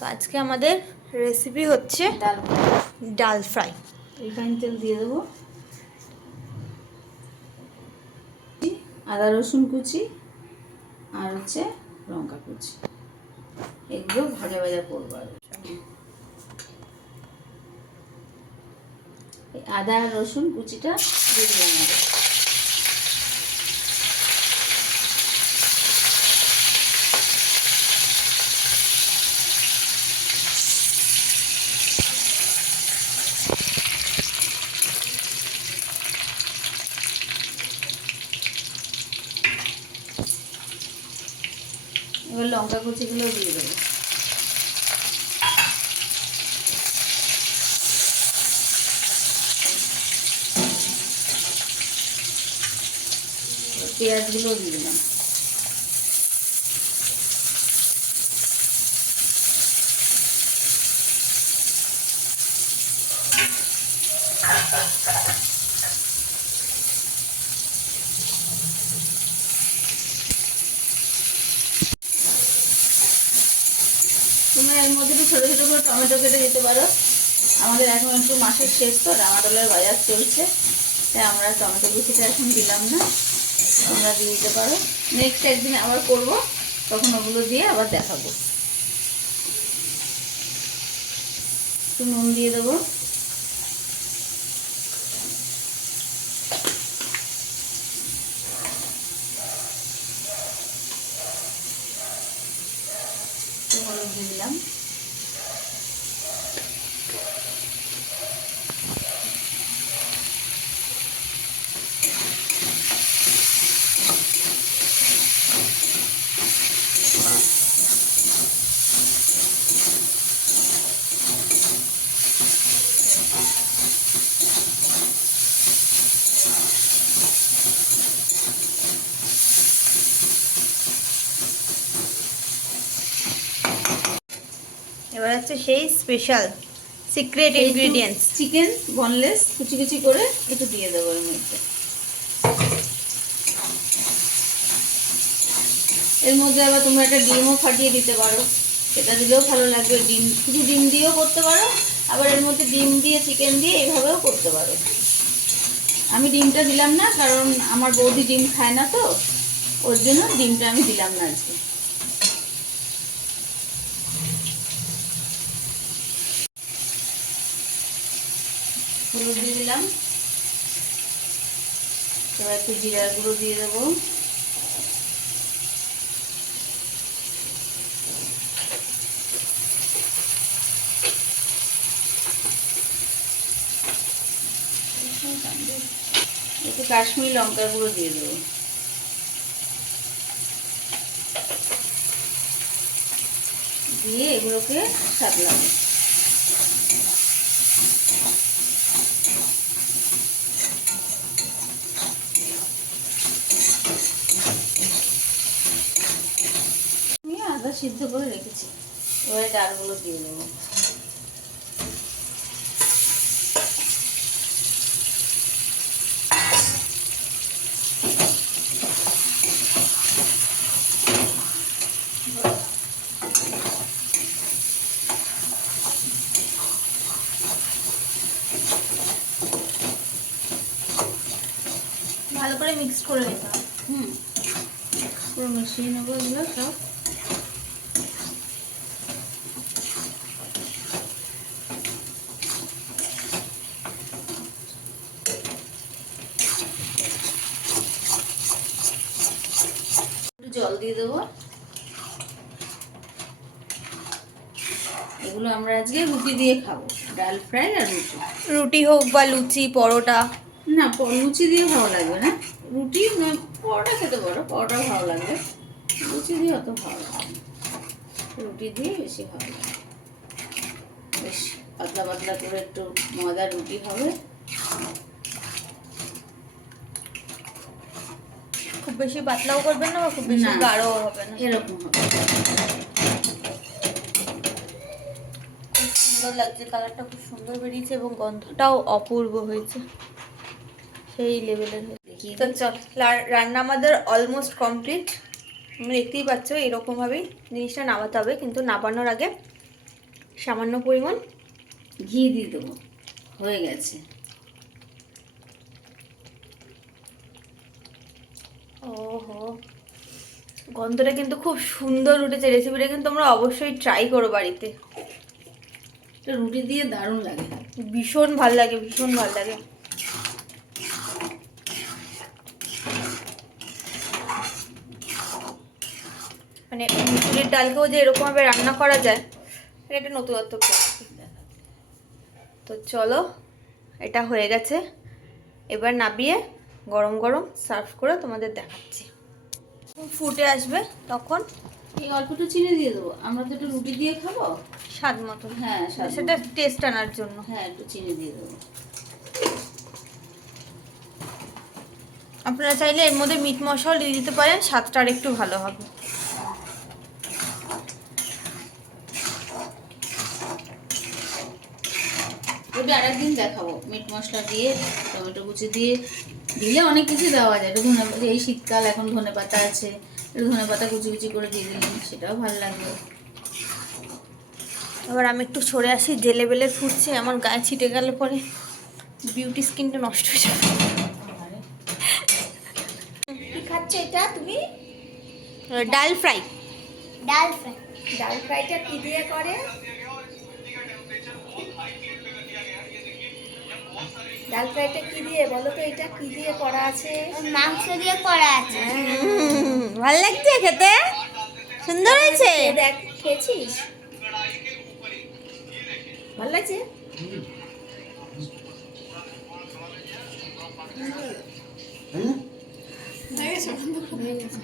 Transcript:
তো আজকে আমাদের রেসিপি হচ্ছে ডাল ফ্রাই। রিফাইন তেল দিয়ে দেবো, আদা রসুন কুচি আর হচ্ছে লঙ্কা কুচি, এগুলো ভাজা ভাজা করবো। আর এই আদা আর রসুন কুচিটা দিয়ে দিলাম। এবার লঙ্কা কুচিগুলো দিয়ে দেবো। পেঁয়াজগুলো দিয়ে দিলাম। তোমরা এর মধ্যে একটু ছোটো ছোটো করে টমেটো কেটে দিতে পারো। আমাদের এখন একটু মাসের শেষ তো, ডামাডোলের বাজার চলছে, তাই আমরা টমেটো কুচিটা এখন দিলাম না। তোমরা দিয়ে দিতে পারো, নেক্সট একদিন আবার করবো, তখন ওগুলো দিয়ে আবার দেখাবো। একটু নুন দিয়ে দেবো, হলুদ দিয়ে দিলাম, এবার হচ্ছে সেই special secret ingredients, chicken boneless কুচি কুচি করে একটু দিয়ে দেবো এর মধ্যে। এর মধ্যে আবার তোমরা একটা ডিমও ফাটিয়ে দিতে পারো, সেটা দিলেও ভালো লাগবে। ডিম শুধু ডিম দিয়েও করতে পারো, আবার এর মধ্যে ডিম দিয়ে চিকেন দিয়ে এইভাবেও করতে পারো। আমি ডিমটা দিলাম না, কারণ আমার বৌদি ডিম খায় না, তো ওর জন্য ডিমটা আমি দিলাম না আজকে। হলুদ দিয়ে দিলাম, এবার একটু জিরার গুঁড়ো দিয়ে দেবো, একটু কাশ্মীরি লঙ্কার গুঁড়ো দিয়ে দেবো, দিয়ে এগুলোকে সাতলাবো। আমি আদা সিদ্ধ করে রেখেছি, এবারে ডালগুলো দিয়ে দেবো। ভালো করে মিক্স করে নিতে হবে। পুরো মিশিয়ে নেবো এগুলো সব। জল দিয়ে দেবো। এগুলো আমরা আজকে রুটি দিয়ে খাবো, ডাল ফ্রাই আর রুটি। রুটি হোক বা লুচি, পরোটা। না, লুচি দিয়ে ভালো লাগবে না, রুটি পরোটা খেতে পারো, পরোটাও ভালো লাগবে, লুচি দিয়ে অত ভালো লাগবে না, রুটি দিয়ে বেশি ভালো লাগে। বেশ পাতলা পাতলা করে একটু ময়দার রুটি হবে, খুব বেশি পাতলাও করবেন না বা খুব বেশি গাঢ়ও হবে না, এরকম হবে। সুন্দর লাগছে, কালারটা খুব সুন্দর বেরিয়েছে এবং গন্ধটাও অপূর্ব হয়েছে, সেই লেভেলের। তো চল, রান্না আমাদের অলমোস্ট কমপ্লিট। তুমি দেখতেই পাচ্ছ, এরকমভাবেই জিনিসটা নামাতে হবে, কিন্তু নামানোর আগে সামান্য পরিমাণ ঘি দিয়ে দেবো। হয়ে গেছে। ওহো, গন্ধটা কিন্তু খুব সুন্দর উঠেছে। রেসিপিটা কিন্তু তোমরা অবশ্যই ট্রাই করো বাড়িতে। এটা রুটি দিয়ে দারুণ লাগে। ভীষণ ভাল লাগে, ভীষণ ভাল লাগে। মানে মুসুরির ডালকেও যে এরকমভাবে রান্না করা যায়, এটা একটা নতুনত্ব পদ্ধতি। তো চলো, এটা হয়ে গেছে। এবার নাবিয়ে গরম গরম সার্ভ করে তোমাদের দেখাচ্ছি। ফুটে আসবে তখন এই অল্প একটু চিনি দিয়ে দেবো, আমরা তো একটু রুটি দিয়ে খাবো। স্বাদ মতো, হ্যাঁ, স্বাদ সেটা মতো। টেস্ট আনার জন্য। হ্যাঁ, একটু চিনি দিয়ে দেবো। আপনারা চাইলে এর মধ্যে মিট মশলাও দিয়ে দিতে পারেন, স্বাদটা আর একটু ভালো হবে। ওটা আরেকদিন দেখাবো, মিট মশলা দিয়ে টমেটো কুচি দিয়ে দিলে অনেক কিছু দেওয়া যায়। একটু ধনে, এই শীতকাল এখন ধনে পাতা আছে, একটু ধনে পাতা কুচি কুচি করে দিয়ে দিলেন, সেটাও ভালো লাগবে। এবার আমি একটু সরে আসি, যে লেভেলে ফুটছে আমার গায়ে ছিটে গেলে পরে বিউটি স্কিনটা নষ্ট হয়ে যাবে। কি খাচ্ছ এটা তুমি? ডাল ফ্রাই। ডাল ফ্রাই। ডাল ফ্রাইটা কি দিয়ে করে? ডাল ফ্রাইটা কি দিয়ে বলো তো, এটা কি দিয়ে করা আছে? মাংস দিয়ে করা আছে। ভাল লাগছে খেতে, সুন্দর হয়েছে। দেখ, খেয়েছিস? ভালো লাগছে? হয়ে গেছে।